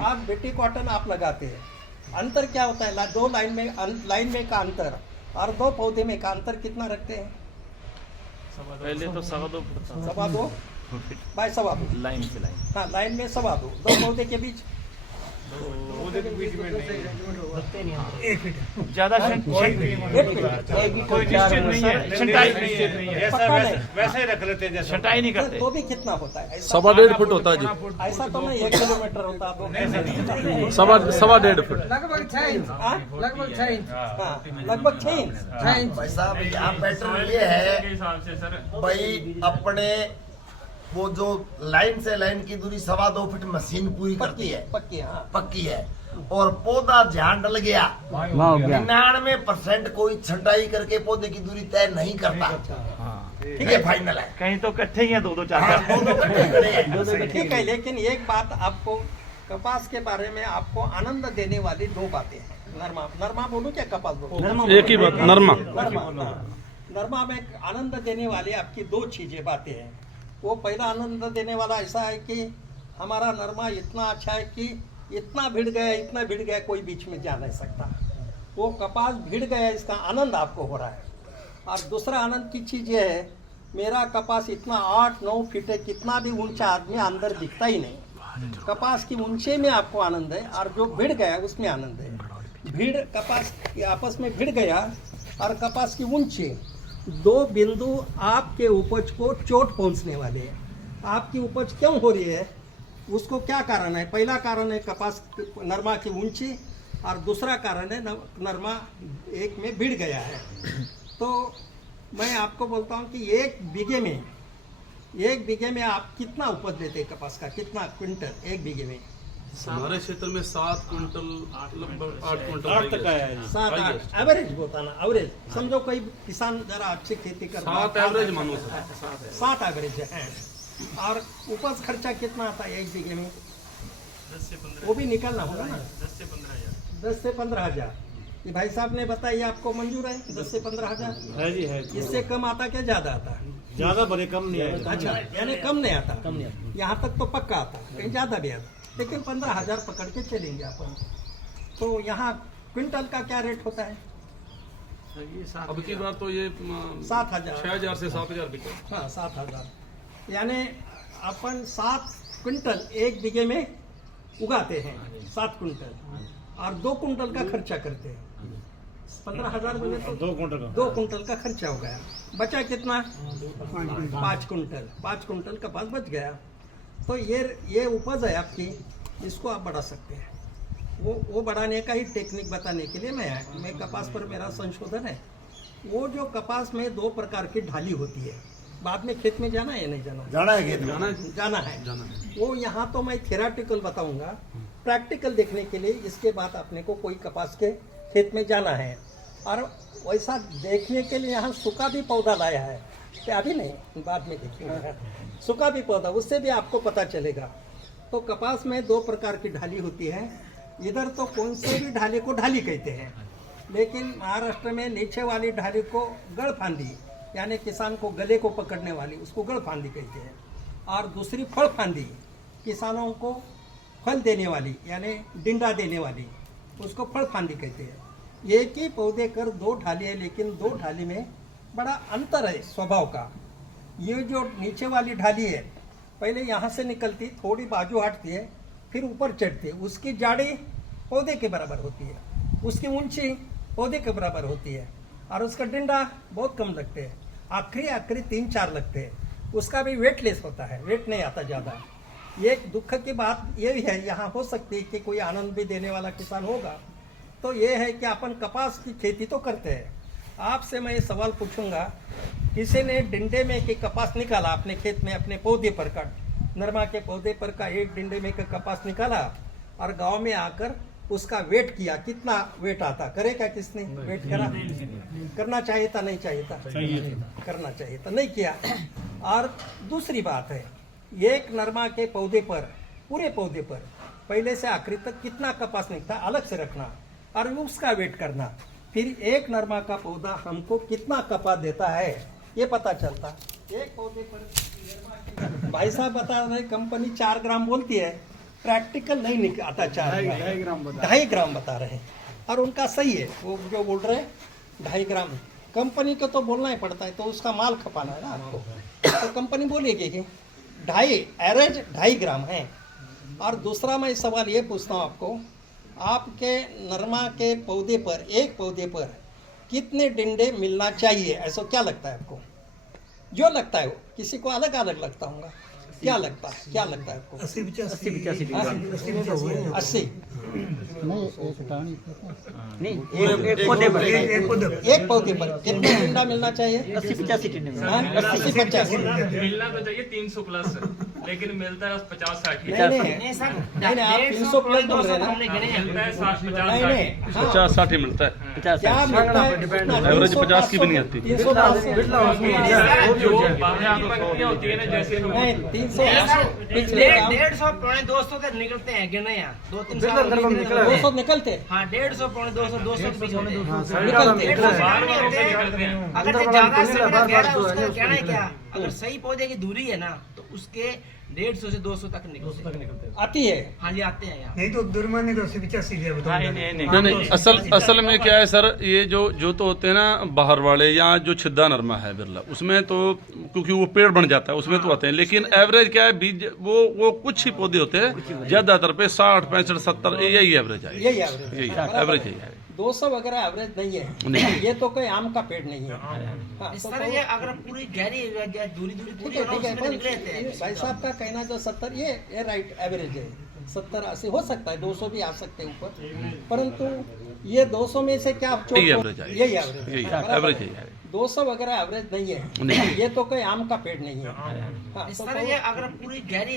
आप BT cotton आप लगाते हैं, अंतर क्या होता है? दो लाइन में का अंतर और दो पौधे में का अंतर कितना रखते हैं? पहले तो 2.25 फुट था। 2.25 बाय 2.25 लाइन से लाइन। हाँ, लाइन में 2.25 दो पौधे के बीच ज्यादा कोई निश्चित नहीं है, छंटाई नहीं है, वैसे ही रख लेते हैं जैसे छंटाई नहीं करते। तो भी कितना होता है? 1.5 फुट होता है जी। ऐसा तो नहीं 1 किलोमीटर होता है। 1.5 फुट। लगभग 6 इंच। हाँ? लगभग 6 इंच। हाँ, लगभग 6 इंच। 6 इंच। भाई साहब यहाँ बेटर ये है भाई, अपने वो जो लाइन से लाइन की दूरी 2.25 फीट मशीन पूरी करती है, पक्की है, हाँ। पक्की है। और पौधा ध्यान डल गया 99% कोई छंटाई करके पौधे की दूरी तय नहीं करता। ठीक है, फाइनल है। कहीं तो इकट्ठे ही हैं 2-2 4 हाँ, दो कट्ठे खड़े हैं। ठीक है, लेकिन एक बात आपको कपास के बारे में आपको आनंद देने वाली दो बातें हैं। नरमा बोलूं क्या कपास बोलूं? एक ही बात, नरमा। नरमा में आनंद देने वाली आपकी दो चीजें बातें हैं। वो पहला आनंद देने वाला ऐसा है कि हमारा नरमा इतना अच्छा है कि इतना भिड़ गया कोई बीच में जा नहीं सकता। वो कपास भिड़ गया, इसका आनंद आपको हो रहा है। और दूसरा आनंद की चीज़ ये है, मेरा कपास इतना 8-9 फीट है, कितना भी ऊंचा आदमी अंदर दिखता ही नहीं। कपास की ऊंचे में आपको आनंद है और जो भिड़ गया उसमें आनंद है। भीड़ कपास आपस में भिड़ गया और कपास की ऊंचे दो बिंदु आपके उपज को चोट पहुंचने वाले हैं। आपकी उपज क्यों हो रही है, उसको क्या कारण है? पहला कारण है कपास नरमा की ऊंची और दूसरा कारण है नरमा एक में भिड़ गया है। तो मैं आपको बोलता हूं कि एक बीघे में आप कितना उपज देते हैं कपास का? कितना क्विंटल एक बीघे में? हमारे क्षेत्र में 7 क्विंटल, लगभग 8 क्विंटल 8 तक आया है। 7-8 एवरेज होता ना, एवरेज समझो कोई किसान जरा अच्छी खेती कर 7 एवरेज मानो सर। 7 एवरेज है। और उपज खर्चा कितना आता है एक बीघे में? 10 से 15, वो भी निकालना होगा ना। 10 से 15 हज़ार। 10 से 15 हजार। ये भाई साहब ने बताया, आपको मंजूर है 10 से 15 हजार? है जी, है। इससे कम आता क्या ज्यादा आता? ज्यादा बड़े कम नहीं आएगा। अच्छा, यानी कम नहीं आता। यहाँ तक तो पक्का आता, कहीं ज्यादा भी आता, लेकिन 15,000 पकड़ के चलेंगे अपन। तो यहाँ क्विंटल का क्या रेट होता है? अब की बार तो ये 7,000। 6,000 से 7,000 बिके। हाँ, 7,000। यानी अपन 7 क्विंटल एक बीघे में उगाते हैं, 7 क्विंटल, और 2 क्विंटल का खर्चा करते हैं। 15,000 में तो 2 क्विंटल का खर्चा हो गया। बचा कितना? 5 क्विंटल। 5 क्विंटल कपास बच गया। तो ये उपज है आपकी, इसको आप बढ़ा सकते हैं। वो बढ़ाने का ही टेक्निक बताने के लिए मैं कपास पर मेरा संशोधन है। वो जो कपास में 2 प्रकार की ढाली होती है। बाद में खेत में जाना है या नहीं जाना? जाना है खेत में। जाना है। वो यहाँ तो मैं थेराटिकल बताऊंगा, प्रैक्टिकल देखने के लिए इसके बाद अपने को कोई कपास के खेत में जाना है। और वैसा देखने के लिए यहाँ सूखा भी पौधा लाया है, तो अभी नहीं, बाद में देखेंगे। सूखा भी पौधा, उससे भी आपको पता चलेगा। तो कपास में 2 प्रकार की ढाली होती है। इधर तो कौन से भी ढाली को ढाली कहते हैं, लेकिन महाराष्ट्र में नीचे वाली ढाली को गड़फांदी, यानी किसान को गले को पकड़ने वाली, उसको गड़फांदी कहते हैं। और दूसरी फड़फांदी, किसानों को फल देने वाली यानी डिंडा देने वाली, उसको फड़फांदी कहते हैं। एक ही पौधे कर 2 ढाली है, लेकिन 2 ढाली में बड़ा अंतर है स्वभाव का। ये जो नीचे वाली ढाली है, पहले यहाँ से निकलती, थोड़ी बाजू हटती है, फिर ऊपर चढ़ती है। उसकी जाड़ी पौधे के बराबर होती है, उसकी ऊंची पौधे के बराबर होती है, और उसका डिंडा बहुत कम लगते हैं, आखिरी 3-4 लगते हैं। उसका भी वेटलेस होता है, वेट नहीं आता ज़्यादा। एक दुख की बात ये भी है, यहाँ हो सकती है कि कोई आनंद भी देने वाला किसान होगा। तो ये है कि अपन कपास की खेती तो करते हैं। आपसे मैं ये सवाल पूछूंगा, किसी ने डिंडे में के कपास निकाला अपने खेत में, अपने पौधे पर का, नरमा के पौधे पर का एक डिंडे में का कपास निकाला और गांव में आकर उसका वेट किया, कितना वेट आता? करे क्या किसने वेट करा? करना चाहिए था, नहीं चाहिए था? करना चाहिए था, नहीं किया। और दूसरी बात है, एक नरमा के पौधे पर, पूरे पौधे पर पहले से आखिरी तक कितना कपास निकलता अलग से रखना और उसका वेट करना, फिर एक नरमा का पौधा हमको कितना कपास देता है ये पता चलता। एक पौधे पर भाई साहब बता रहे कंपनी 4 ग्राम बोलती है, प्रैक्टिकल नहीं आता 2.5 ग्राम बता रहे हैं और उनका सही है, वो जो बोल रहे हैं 2.5 ग्राम। कंपनी को तो बोलना ही पड़ता है, तो उसका माल खपाना है ना आपको, तो कंपनी बोलेगी कि 2.5 एवरेज 2.5 ग्राम है। और दूसरा मैं सवाल ये पूछता हूँ आपको, आपके नरमा के पौधे पर, एक पौधे पर कितने डिंडे मिलना चाहिए, ऐसा क्या लगता है आपको? जो लगता है वो, किसी को अलग अलग लगता होगा, क्या लगता है, क्या लगता है आपको? 80 एक पौधे पर कितना डिंडा मिलना चाहिए? 80-85 मिलना तो चाहिए 300 प्लस, लेकिन मिलता है 50-60। नहीं, आप 300 प्लस बोल रहे हैं ना? मिलता है 50-60। नहीं, 50-60 ही मिलता है, क्या मिलता है? एवरेज 50 की भी नहीं आती। 380 जो बाहर की पंक्तियां होती है ना, जैसे नहीं, 380 पिछले 150-200 तक निकलते हैं गिने यहाँ 2-3 साल 200 निकलते हैं। हाँ 150-200 के बीच होते हैं। निकलते हैं। 150 बाहर नहीं होते हैं। अगर से ज्यादा संख्या गहरा है, उसका कहना है क्या, अगर सही पौधे की दूरी है ना तो उसके 150 से 200 तक निकलते हैं। आती है। हाँ जी आते हैं यहाँ। नहीं तो दुर्मानी तो 85 है बता। नहीं, असल में क्या है सर, ये जो तो होते हैं ना बाहर वाले, या जो छिद्दा नरमा है बिरला, उसमें तो क्योंकि वो पेड़ बन जाता है उसमें तो आते हैं, लेकिन एवरेज क्या है, बीज वो कुछ ही पौधे होते हैं, ज्यादातर पे 60, 65, 70 यही एवरेज है, यही एवरेज यही एवरेज यही है। 200 वगैरह एवरेज नहीं है, नहीं। ये तो कोई आम का पेड़ नहीं है। हाँ, इस तो तरह ये अगर पूरी गहरी दूरी पूरी ठीक है, उसमें पर निकले रहते हैं। भाई साहब का कहना जो 70 ये राइट एवरेज है, 70-80 हो सकता है, 200 भी आ सकते हैं ऊपर, परंतु ये 200 में से क्या यही एवरेज है, यही एवरेज यही एवरेज यही है। 200 वगैरह एवरेज नहीं नहीं। है, ये तो कोई आम का पेड़ नहीं है। हाँ, इस तो तरह ये अगर पूरी गहरी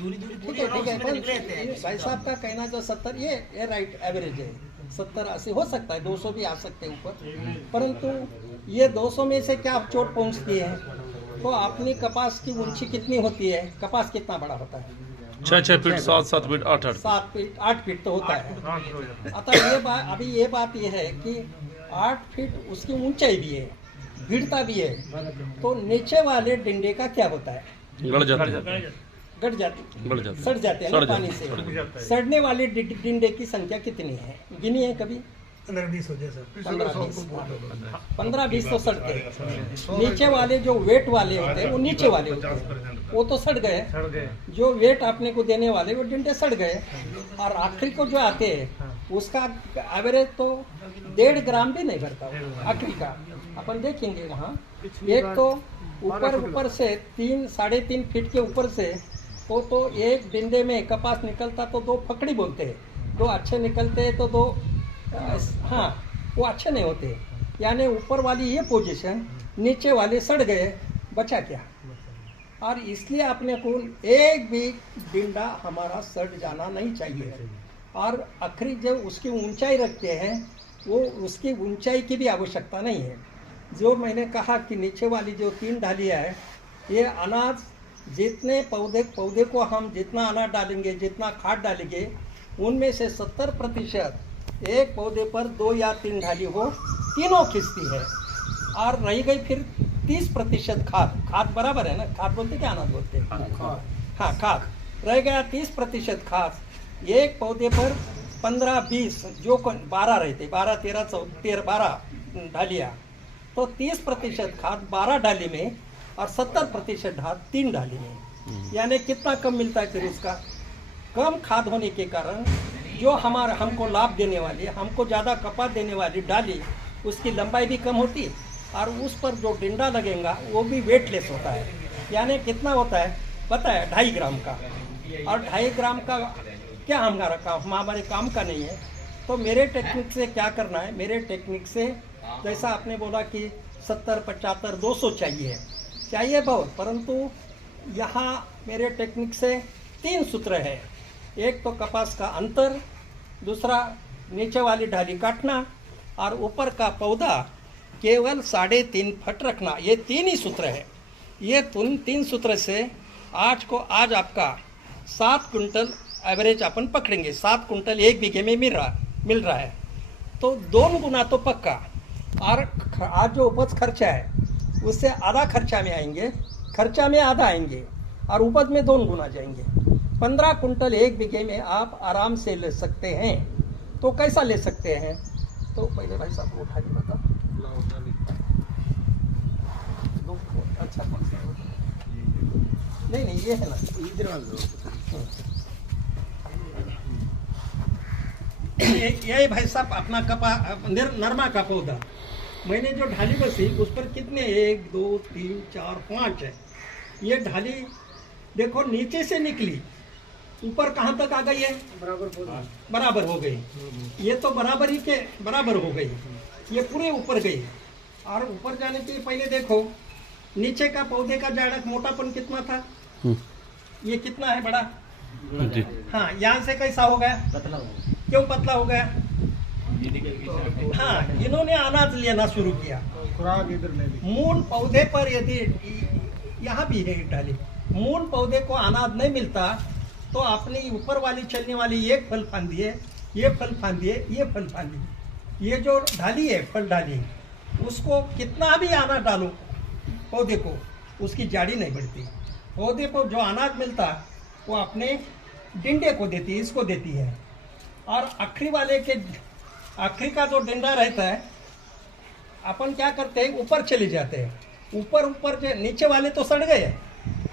दूरी ठीक पूरी है, ठीक है, उसमें निकले रहते हैं। पर भाई साहब का कहना जो 70 ये राइट एवरेज है, 70-80 हो सकता है, 200 भी आ सकते हैं ऊपर, परंतु ये 200 में से क्या चोट पहुंचती है। तो अपनी कपास की ऊंची कितनी होती है, कपास कितना बड़ा होता है? 6 फीट, 7 फीट, 8 7 फीट, 8 फीट तो होता है। अतः ये बात अभी ये बात ये है कि 8 फीट उसकी ऊंचाई भी है, भिड़ता भी है, तो नीचे वाले डंडे का क्या होता है? गड़ जाते हैं, गड़ जाती, गड़ जाते हैं, सड़ जाते हैं सड़ ना पानी से। सड़ने वाले डंडे की संख्या कितनी है, गिनी है कभी? 15-20 हो जाए सर। 15-20 तो सड़ते हैं। नीचे वाले जो वेट वाले होते हैं वो नीचे वाले होते हैं, वो तो सड़ गए। जो वेट अपने को देने वाले वो डंडे सड़ गए, और आखिरी को जो आते हैं उसका एवरेज तो 1.5 ग्राम भी नहीं भरता आखिरी का। अपन देखेंगे वहाँ एक तो ऊपर से 3-3.5 फीट के ऊपर से वो तो एक डंडे में कपास निकलता तो 2 फकड़ी बोलते हैं, 2 अच्छे निकलते हैं तो 2 हाँ वो अच्छे नहीं होते, यानी ऊपर वाली ये पोजीशन, नीचे वाले सड़ गए, बचा क्या। और इसलिए अपने को एक भी डिंडा हमारा सड़ जाना नहीं चाहिए। और आखिरी जब उसकी ऊंचाई रखते हैं वो उसकी ऊंचाई की भी आवश्यकता नहीं है। जो मैंने कहा कि नीचे वाली जो 3 डालियाँ है, ये अनाज जितने पौधे को हम जितना अनाज डालेंगे, जितना खाद डालेंगे, उनमें से 70% एक पौधे पर 2 या 3 डाली हो, तीनों खिंचती है। और रही गई फिर 30% खाद बराबर है ना, खाद बोलते क्या अनाज बोलते हैं, हाँ खाद। रह गया 30% खाद। एक पौधे पर 15-20 जो 12 रहते, 12 डालियाँ, तो 30% खाद 12 डाली में और 70% खाद 3 डाली में, यानी कितना कम मिलता है फिर उसका। कम खाद होने के कारण जो हमको लाभ देने वाली, हमको ज़्यादा कपास देने वाली डाली, उसकी लंबाई भी कम होती है, और उस पर जो डंडा लगेगा वो भी वेटलेस होता है। यानी कितना होता है पता है? 2.5 ग्राम का। और 2.5 ग्राम का क्या हमारे काम का नहीं है। तो मेरे टेक्निक से क्या करना है, मेरे टेक्निक से जैसा आपने बोला कि 70, 75, 200 चाहिए बहुत, परंतु यहाँ मेरे टेक्निक से 3 सूत्र है। एक तो कपास का अंतर, दूसरा नीचे वाली डाली काटना, और ऊपर का पौधा केवल 3.5 फुट रखना। ये 3 ही सूत्र है। ये 3 सूत्र से आज आपका 7 कुंटल एवरेज अपन पकड़ेंगे। 7 कुंटल 1 बीघे में मिल रहा है, तो 2 गुना तो पक्का। और आज जो उपज खर्चा है उससे आधा खर्चा में आएंगे, और उपज में 2 गुना जाएंगे। 15 कुंटल 1 बीघे में आप आराम से ले सकते हैं। तो कैसा ले सकते हैं? तो पहले भाई साहब को उठा के बता। अच्छा कौन सा? नहीं ये है ना, ये भाई साहब अपना नरमा का पौधा मैंने जो ढाली बसी उस पर कितने 1 2 3 4 5 है। ये ढाली देखो नीचे से निकली, ऊपर कहाँ तक आ गई है? बराबर हो गई। ये तो बराबर ही के बराबर हो गई, ये पूरे ऊपर गई। और ऊपर जाने के पहले देखो नीचे का पौधे का जाड़क मोटापन कितना था, ये कितना है बड़ा? जी। हाँ, यहाँ से कैसा हो गया? क्यों पतला हो गया? हाँ, इन्होंने अनाज लेना शुरू किया। मूल पौधे पर यदि यहाँ भी है डाली, मूल पौधे को अनाज नहीं मिलता तो अपनी ऊपर वाली चलने वाली एक फल फांदी है, ये फल फांदी है, ये फल फांदी, ये जो ढाली है फल ढाली, उसको कितना भी अनाज डालो पौधे को, उसकी जाड़ी नहीं बढ़ती। पौधे को जो अनाज मिलता वो अपने डिंडे को देती है, इसको देती है। और आखिरी वाले के आखिरी का जो डंडा रहता है अपन क्या करते हैं, ऊपर चले जाते हैं। ऊपर जो नीचे वाले तो सड़ गए,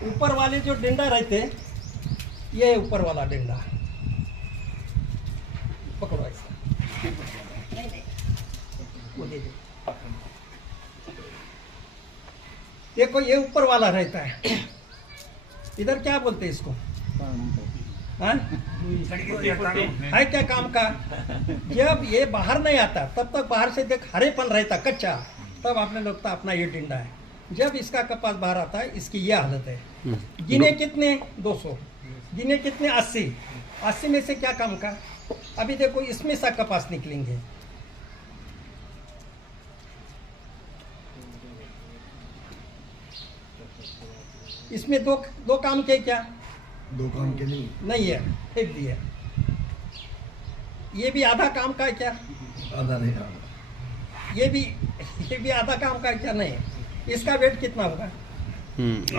ऊपर वाले जो डंडा रहते हैं, ये ऊपर वाला डंडा पकड़ो ऐसा, नहीं वो दे दो। देखो ये ऊपर वाला रहता है, इधर क्या बोलते हैं इसको? हाँ? है क्या काम का? जब ये बाहर नहीं आता तब तक बाहर से देख हरेपन रहता कच्चा, तब आपने लगता अपना ये टिंडा है। जब इसका कपास बाहर आता है इसकी ये हालत है। गिने कितने? 200, गिने कितने? 80। 80 में से क्या काम का? अभी देखो इसमें सा कपास निकलेंगे। इसमें दो काम के क्या? 2 काम के नहीं है, फेंक दिए। ये भी आधा काम का है क्या? आधा नहीं, आधा। ये भी आधा काम का है क्या? नहीं। इसका वेट कितना होगा?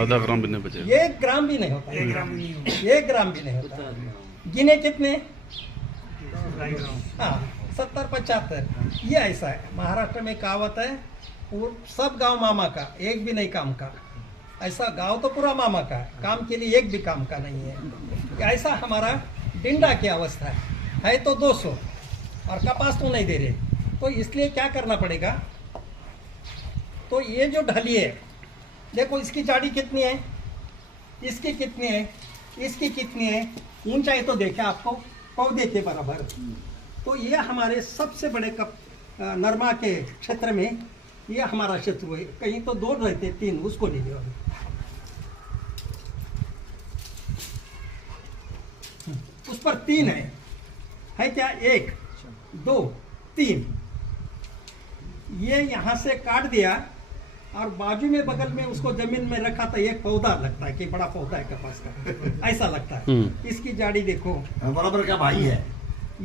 आधा ग्राम भी नहीं बचेगा। 1 ग्राम भी नहीं होता। 1 ग्राम नहीं होता। 1 ग्राम भी नहीं होता। गिने कितने? हाँ, 70-75। ये ऐसा है, महाराष्ट्र में कहावत है, सब गांव मामा का, एक भी नहीं काम का। ऐसा गांव तो पूरा मामा का है, काम के लिए एक भी काम का नहीं है। ऐसा हमारा डिंडा की अवस्था है तो 200 और कपास तो नहीं दे रहे, तो इसलिए क्या करना पड़ेगा? तो ये जो ढली है देखो, इसकी जाड़ी कितनी है, इसकी कितनी है, इसकी कितनी है, ऊंचाई तो देखे आपको पौधे के बराबर। तो ये हमारे सबसे बड़े नरमा के क्षेत्र में ये हमारा शत्रु है। कहीं तो 2 रहते 3, उसको ले लो। उस पर 3 है क्या? 1 2 3। ये यहाँ से काट दिया और बाजू में बगल में उसको जमीन में रखा था। एक पौधा लगता है कि बड़ा पौधा है कपास का, ऐसा लगता है। इसकी जाड़ी देखो बराबर का भाई है।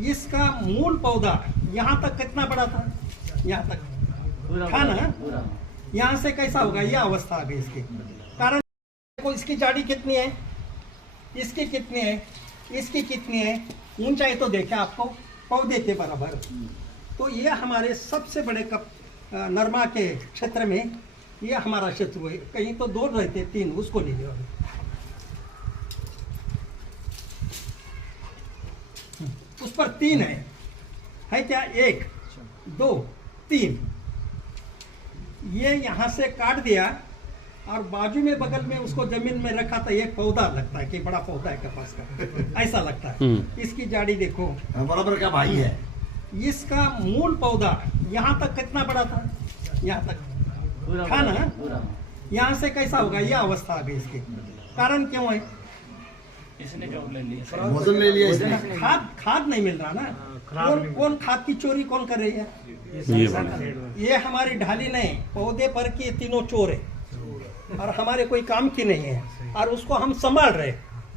इसका मूल पौधा यहाँ तक कितना बड़ा था? यहाँ तक था ना। यहाँ से कैसा होगा? यह अवस्था आ गई इसकी। कारण देखो इसकी जाड़ी कितनी है, इसकी कितनी है, इसकी कितनी है, ऊंचाई तो देखे आपको पौधे के बराबर। तो ये हमारे सबसे बड़े नरमा के क्षेत्र में ये हमारा शत्रु है। कहीं तो 2 रहते 3, उसको ले लो। उस पर 3 है क्या? 1 2 3। ये यहाँ से काट दिया और बाजू में बगल में उसको जमीन में रखा था। एक पौधा लगता है कि बड़ा पौधा है कपास का, ऐसा लगता है। इसकी जाड़ी देखो बराबर का भाई है। इसका मूल पौधा यहाँ तक कितना बड़ा था? यहाँ तक था ना। यहाँ से कैसा होगा? यह अवस्था आ गई इसकी। कारण क्यों है? इसने जॉब ले लिया, वजन ले लिया इसने। खाद नहीं मिल रहा ना। कौन खाद की चोरी कौन कर रही है? ये हमारी ढाली नहीं, पौधे पर की तीनों चोर है और हमारे कोई काम की नहीं है। और उसको हम संभाल रहे,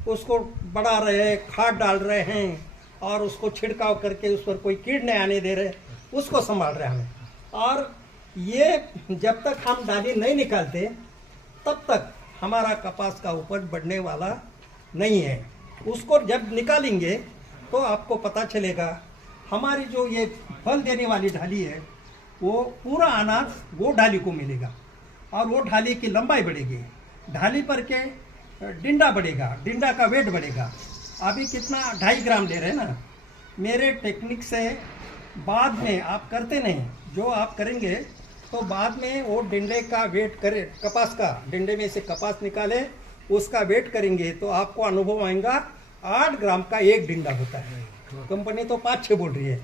उसको बढ़ा रहे हैं, खाद डाल रहे हैं और उसको छिड़काव करके उस पर कोई कीड़ नहीं आने दे रहे, उसको संभाल रहे हमें। और ये जब तक हम डाली नहीं निकालते तब तक हमारा कपास का उपज बढ़ने वाला नहीं है। उसको जब निकालेंगे तो आपको पता चलेगा हमारी जो ये फल देने वाली ढाली है वो पूरा अनाज वो ढाली को मिलेगा और वो ढाली की लंबाई बढ़ेगी, ढाली पर के डिंडा बढ़ेगा, डिंडा का वेट बढ़ेगा। अभी कितना 2.5 ग्राम ले रहे हैं ना, मेरे टेक्निक से बाद में आप करते नहीं, जो आप करेंगे तो बाद में वो डिंडे का वेट करे, कपास का डिंडे में से कपास निकाले उसका वेट करेंगे तो आपको अनुभव आएगा 8 ग्राम का एक डिंडा होता है। कंपनी तो 5-6 बोल रही है,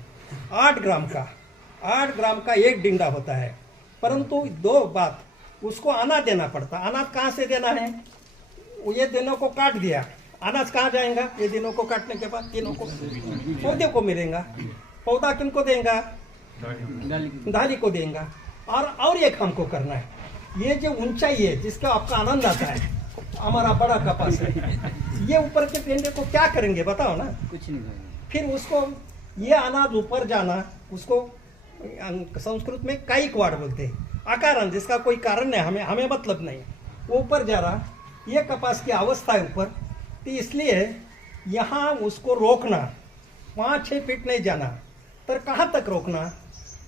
8 ग्राम का एक डिंडा होता है। परंतु दो बात, उसको अनाज देना पड़ता। अनाज कहाँ से देना है? ये दिनों को काट दिया, अनाज कहाँ जाएगा? ये दिनों को काटने के बाद तीनों को पौधे को मिलेगा। पौधा किनको देगा? ढाली को देगा। और एक हमको करना है, ये जो ऊंचाई है जिसका आपका आनंद आता है, हमारा बड़ा कपास है, ये ऊपर के टेंडे को क्या करेंगे बताओ ना? कुछ नहीं। फिर उसको ये अनाज ऊपर जाना, उसको संस्कृत में काइकवाड़ बोलते हैं, अकारण, जिसका कोई कारण नहीं, हमें मतलब नहीं, वो ऊपर जा रहा, ये कपास की अवस्था है ऊपर, तो इसलिए यहाँ उसको रोकना, 5-6 फीट नहीं जाना। तो कहाँ तक रोकना?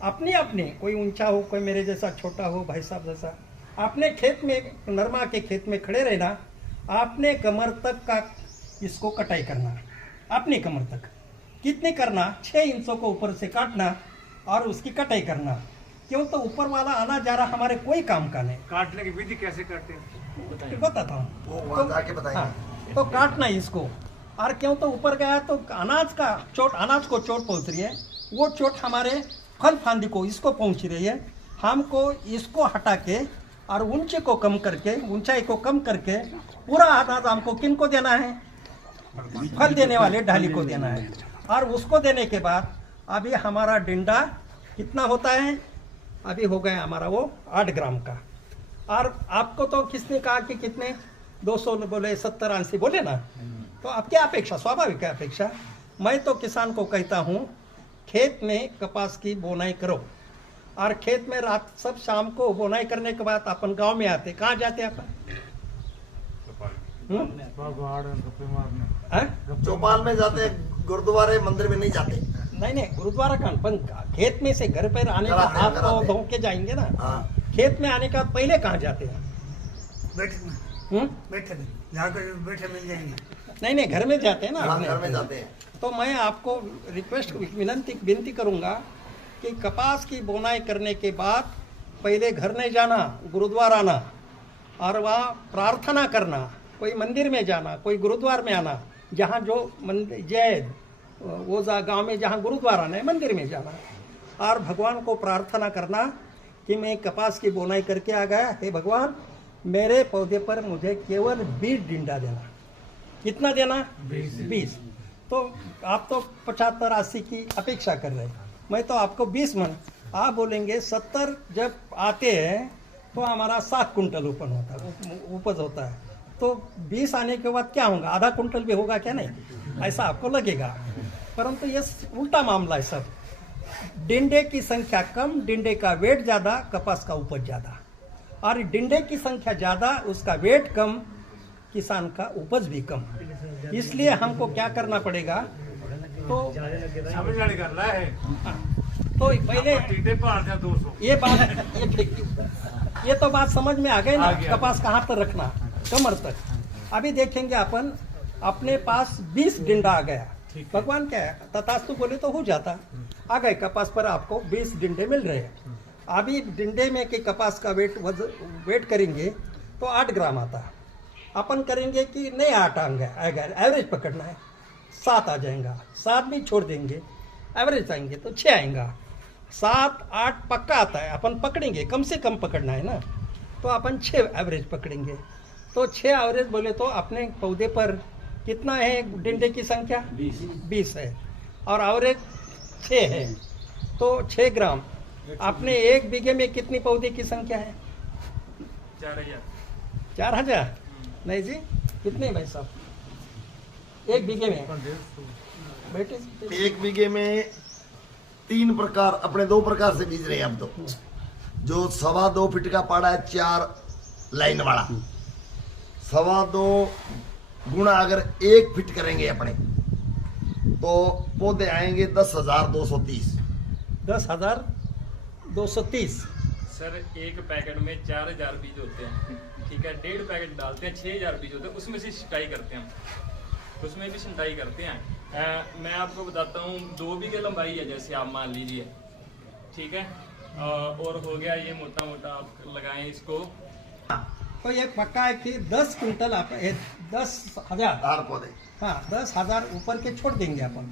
अपने कोई ऊंचा हो, कोई मेरे जैसा छोटा हो, भाई साहब जैसा, अपने खेत में, नरमा के खेत में खड़े रहना, अपने कमर तक का इसको कटाई करना, अपनी कमर तक। कितनी करना? 6 इंचों को ऊपर से काटना और उसकी कटाई करना। क्यों? तो ऊपर वाला आना जा रहा हमारे कोई काम का नहीं। काटने की विधि कैसे करते हैं बताता हूँ, वो वहाँ जाके बताएंगे। हाँ, तो काटना इसको। और क्यों? तो ऊपर गया तो अनाज को चोट पहुँच रही है, वो चोट हमारे फल फांदी को, इसको पहुँच रही है। हमको इसको हटा के और ऊंचे को कम करके, ऊंचाई को कम करके पूरा अनाज हमको किनको देना है? फल देने वाले ढाली को देना है। और उसको देने के बाद अभी हमारा डिंडा कितना होता है? अभी हो गया हमारा वो 8 ग्राम का। और आपको तो किसने कहा कि कितने 200 बोले, 70-80 बोले ना, तो अब क्या अपेक्षा? स्वाभाविक है अपेक्षा। मैं तो किसान को कहता हूँ खेत में कपास की बोनाई करो, और खेत में रात सब शाम को बोनाई करने के बाद अपन गांव में आते, कहाँ जाते अपन? चौपाल में जाते, गुरुद्वारे मंदिर में नहीं जाते। नहीं, गुरुद्वारा का अपन खेत में से घर पर आने का हाथ को धो के जाएंगे ना। हाँ। खेत में आने का पहले कहाँ जाते हैं? बैठे जहाँ बैठे मिल जाएंगे। नहीं, घर में जाते हैं ना, हाँ, अपने। घर में जाते हैं। तो मैं आपको विनती करूंगा कि कपास की बोनाई करने के बाद पहले घर नहीं जाना, गुरुद्वारा आना और वहाँ प्रार्थना करना, कोई मंदिर में जाना, कोई गुरुद्वार में आना, जहाँ जो मंदिर जय वो गांव में जहाँ गुरुद्वारा नहीं, मंदिर में जाना और भगवान को प्रार्थना करना कि मैं कपास की बोनाई करके आ गया, हे भगवान मेरे पौधे पर मुझे केवल 20 डिंडा देना। कितना देना? 20। तो आप तो 75-80 की अपेक्षा कर रहे हैं, मैं तो आपको 20 मन। आप बोलेंगे 70 जब आते हैं तो हमारा 7 कुंटल उपज होता है, तो 20 आने के बाद क्या होगा? आधा कुंटल भी होगा क्या? नहीं, ऐसा आपको लगेगा। परंतु ये उल्टा मामला है सब। डिंडे की संख्या कम, डिंडे का वेट ज़्यादा, कपास का उपज ज़्यादा। और डिंडे की संख्या ज़्यादा, उसका वेट कम, किसान का उपज भी कम। इसलिए हमको क्या करना पड़ेगा? तो समझदारी कर रहा है। तो पहले टीटे पर 200 ये बात ये तो बात समझ में आ गई ना। कपास कहाँ तक रखना? कमर तक। अभी देखेंगे अपन, अपने पास 20 डिंडा आ गया, भगवान क्या है तथास्तु बोले तो हो जाता। आ गए कपास पर आपको 20 डिंडे मिल रहे हैं। अभी डिंडे में के कपास का वेट करेंगे तो 8 ग्राम आता है। अपन करेंगे कि नहीं 8 आएगा, एवरेज पकड़ना है, 7 आ जाएगा, 7 भी छोड़ देंगे, एवरेज आएंगे तो 6 आएगा। 7-8 पक्का आता है, अपन पकड़ेंगे, कम से कम पकड़ना है ना, तो अपन 6 एवरेज पकड़ेंगे। तो 6 एवरेज बोले तो अपने पौधे पर कितना है डिंडे की संख्या? 20 है और एवरेज 6 है, तो 6 ग्राम। अपने 1 बीघे में कितनी पौधे की संख्या है? 4000। नहीं जी, कितने भाई साहब? 1 बीघे में बेटे 1 बीघे में 3 प्रकार, अपने 2 प्रकार से बीज रहे हैं हम तो। जो 2.25 फीट का पाड़ा है, 4 लाइन वाला, 2.25 गुणा अगर 1 फीट करेंगे अपने तो पौधे आएंगे 10,230। 10,230। सर एक पैकेट में 4,000 बीज होते हैं, ठीक है, 1.5 पैकेट डालते हैं, 6,000 बीज होते हैं, उसमें से छंटाई करते हैं, उसमें भी छंटाई करते हैं। मैं आपको बताता हूँ 2 बीघे लंबाई है जैसे आप मान लीजिए, ठीक है, और हो गया ये मोटा मोटा आप लगाएं इसको। तो ये पक्का है कि 10 क्विंटल आप 10,000, तार पौधे हाँ 10,000 ऊपर के छोड़ देंगे अपन।